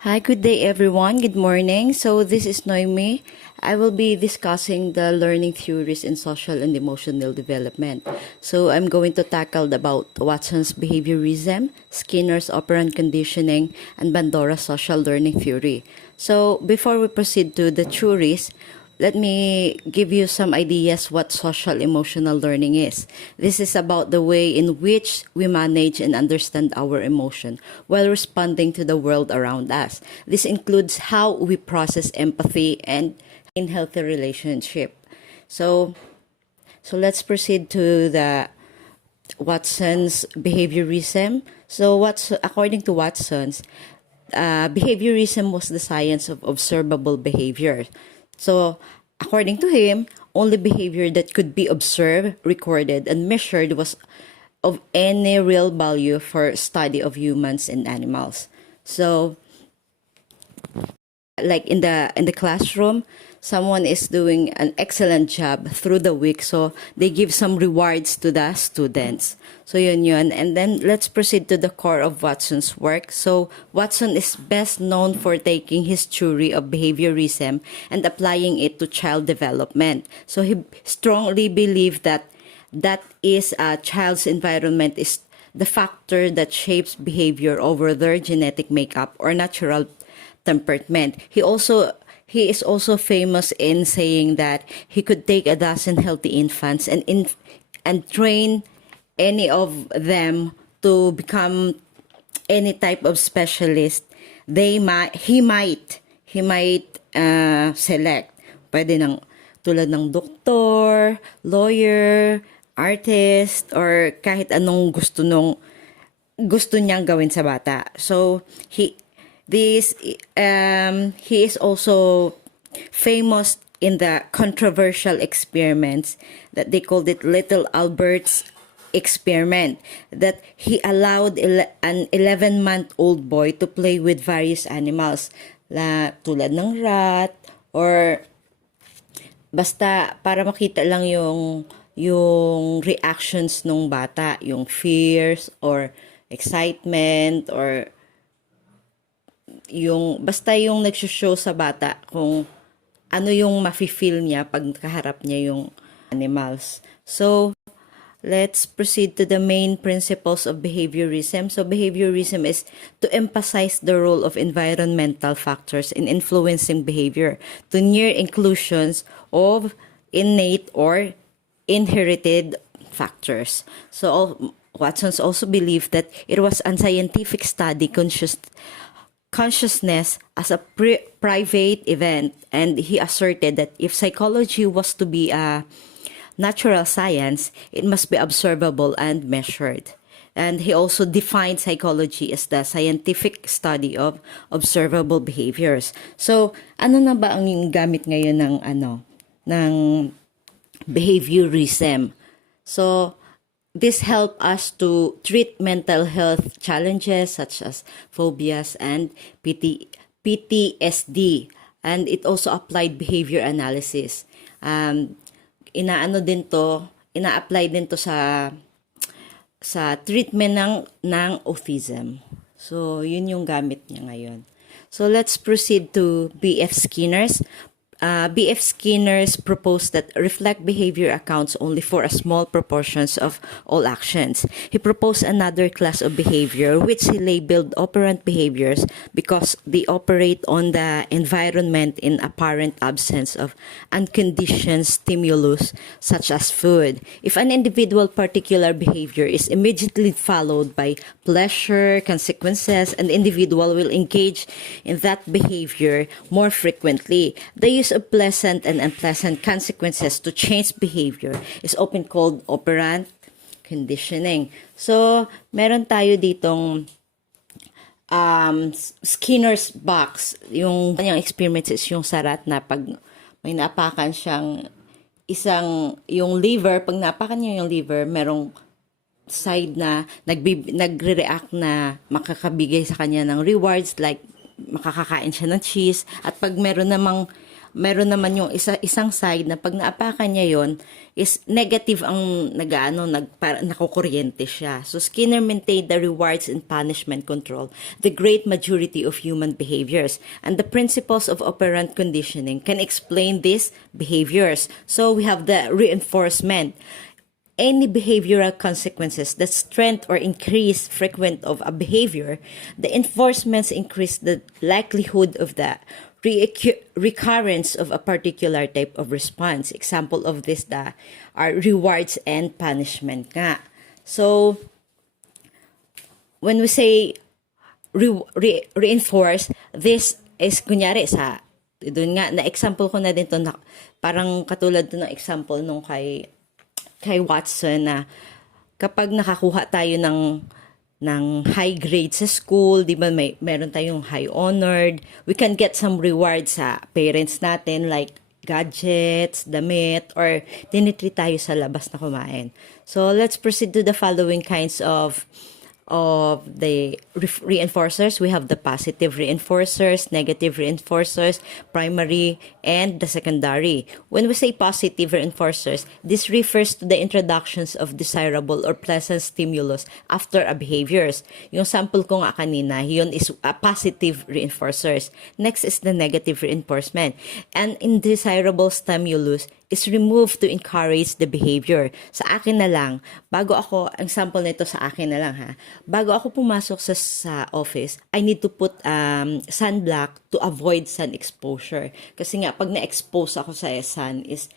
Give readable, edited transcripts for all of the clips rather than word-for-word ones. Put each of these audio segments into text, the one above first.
Hi, good day everyone. Good morning. So this is Noemi. I will be discussing the learning theories in social and emotional development. So I'm going to tackle about Watson's behaviorism, Skinner's operant conditioning, and Bandora's social learning theory. So before we proceed to the theories, let me give you some ideas what social emotional learning is. This is about the way in which we manage and understand our emotion while responding to the world around us. This includes how we process empathy and in healthy relationship. So let's proceed to the Watson's behaviorism. So what's according to Watson's, behaviorism was the science of observable behavior. So, according to him, only behavior that could be observed, recorded, and measured was of any real value for study of humans and animals. So, like in the classroom, someone is doing an excellent job through the week, so they give some rewards to the students. So yun, and then let's proceed to the core of Watson's work. So Watson is best known for taking his theory of behaviorism and applying it to child development. So he strongly believed that is a child's environment is the factor that shapes behavior over their genetic makeup or natural temperament. He is also famous in saying that he could take a dozen healthy infants and train any of them to become any type of specialist. He might select. Pwede ng tulad ng doktor, lawyer, artist, or kahit anong gusto niyang gawin sa bata. So he is also famous in the controversial experiments that they called it Little Albert's experiment, that he allowed an 11-month-old boy to play with various animals tulad ng rat, or basta para makita lang yung reactions ng bata, yung fears or excitement, or basta yung nagsushow sa bata kung ano yung mafe-feel niya pag kaharap niya yung animals. So, let's proceed to the main principles of behaviorism. So, behaviorism is to emphasize the role of environmental factors in influencing behavior to near inclusions of innate or inherited factors. So, Watson's also believed that it was unscientific study consciousness as a private event, and he asserted that if psychology was to be a natural science, it must be observable and measured. And he also defined psychology as the scientific study of observable behaviors. So, ano na ba ang gamit ngayon ng behaviorism? So, this help us to treat mental health challenges such as phobias and PTSD. And it also applied behavior analysis. Ina-apply din to sa treatment ng autism. So, yun yung gamit niya ngayon. So, let's proceed to B.F. Skinner's. B.F. Skinner's proposed that reflect behavior accounts only for a small proportions of all actions. He proposed another class of behavior which he labeled operant behaviors because they operate on the environment in apparent absence of unconditioned stimulus such as food. If an individual particular behavior is immediately followed by pleasure, consequences, an individual will engage in that behavior more frequently. The use of pleasant and unpleasant consequences to change behavior is often called operant conditioning. So, meron tayo ditong Skinner's box. Yung kanyang experience is yung sarat na pag may napakan siyang yung liver, pag napakan niya yung liver, merong side na nagre-react na makakabigay sa kanya ng rewards, like makakakain siya ng cheese, at pag meron namang meron naman yung isang side na pag naapakan niya yon is negative ang nakukuryente siya. So Skinner maintained the rewards and punishment control, the great majority of human behaviors, and the principles of operant conditioning can explain these behaviors. So we have the reinforcement. Any behavioral consequences that strengthen or increase frequent of a behavior, the enforcements increase the likelihood of the recurrence of a particular type of response. Example of this are rewards and punishment nga. So, when we say reinforce, this is kunyari doon nga, na-example ko na din to, parang katulad to ng example nung kay Watson na kapag nakakuha tayo ng high grade sa school, di ba meron tayong high honored, we can get some rewards sa parents natin like gadgets, damit, or tinitreat tayo sa labas na kumain. So let's proceed to the following kinds of the reinforcers. We have the positive reinforcers, negative reinforcers, primary, and the secondary. When we say positive reinforcers, this refers to the introductions of desirable or pleasant stimulus after a behaviors. Yung sample ko nga kanina, yun is positive reinforcers. Next is the negative reinforcement. An undesirable stimulus is removed to encourage the behavior. Sa akin na lang, ang sample nito sa akin na lang ha, bago ako pumasok sa office, I need to put sunblock to avoid sun exposure. Kasi nga, pag na-expose ako sa sun is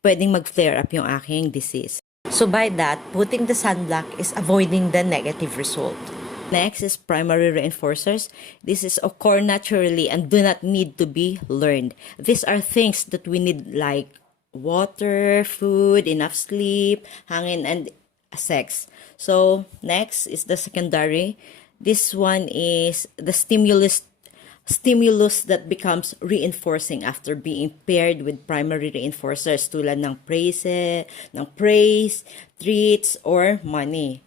pwedeng mag-flare up yung aking disease. So by that, putting the sunblock is avoiding the negative result. Next is primary reinforcers. This is occur naturally and do not need to be learned. These are things that we need like water, food, enough sleep, hangin, and sex. So next is the secondary. This one is the stimulus that becomes reinforcing after being paired with primary reinforcers tulad ng praise, treats, or money.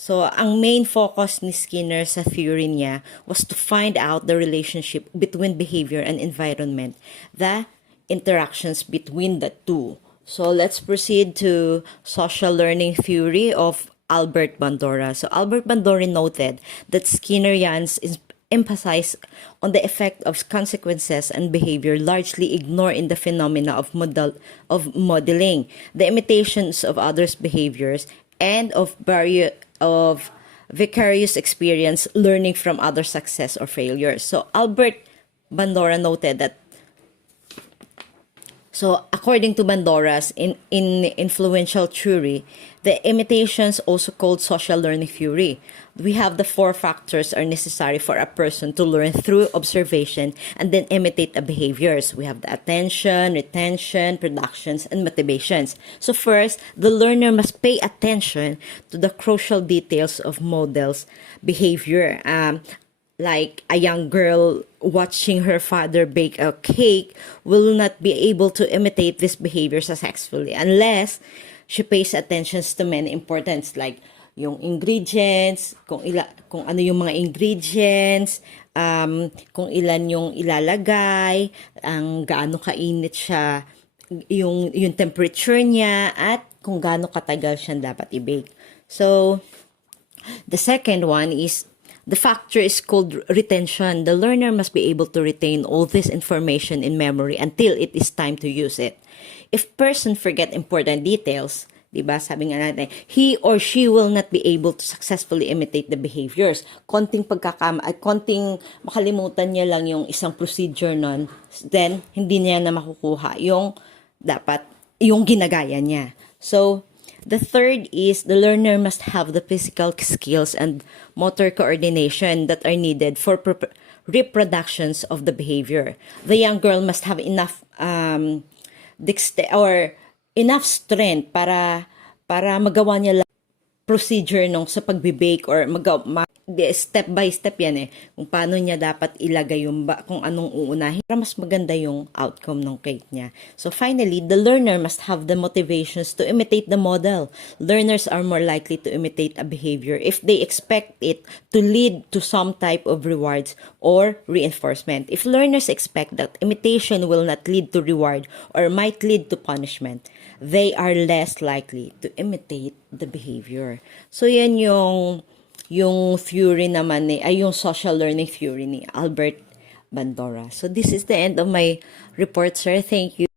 So, ang main focus ni Skinner sa theory niya was to find out the relationship between behavior and environment, the interactions between the two. So, let's proceed to social learning theory of Albert Bandura. So, Albert Bandura noted that Skinnerians emphasize on the effect of consequences and behavior largely ignore in the phenomena of modeling, the imitations of others' behaviors, and of vicarious experience learning from other success or failures. So Albert Bandura noted that according to Bandura's in influential theory, the imitations also called social learning theory. We have the 4 factors are necessary for a person to learn through observation and then imitate the behaviors. We have the attention, retention, productions, and motivations. So first, the learner must pay attention to the crucial details of models' behavior. Like a young girl watching her father bake a cake will not be able to imitate this behavior successfully unless she pays attention to many importance like yung ingredients, kung ano yung mga ingredients, kung ilan yung ilalagay, ang gaano kainit siya, yung temperature niya, at kung gaano katagal siya dapat i-bake. So, the second one is the factor is called retention. The learner must be able to retain all this information in memory until it is time to use it. If person forget important details, diba, sabi nga natin, he or she will not be able to successfully imitate the behaviors. Konting makalimutan niya lang yung isang procedure nun, then hindi niya na makukuha yung ginagaya niya. So, the third is the learner must have the physical skills and motor coordination that are needed for reproductions of the behavior. The young girl must have enough enough strength para magawa niya lang procedure nung sa pagbibake or step by step yan kung paano niya dapat ilagay kung anong uunahin para mas maganda yung outcome ng cake niya. So finally, the learner must have the motivations to imitate the model. Learners are more likely to imitate a behavior if they expect it to lead to some type of rewards or reinforcement. If learners expect that imitation will not lead to reward or might lead to punishment, they are less likely to imitate the behavior. So yan yung theory naman yung social learning theory ni Albert Bandura. So this is the end of my report, sir. Thank you.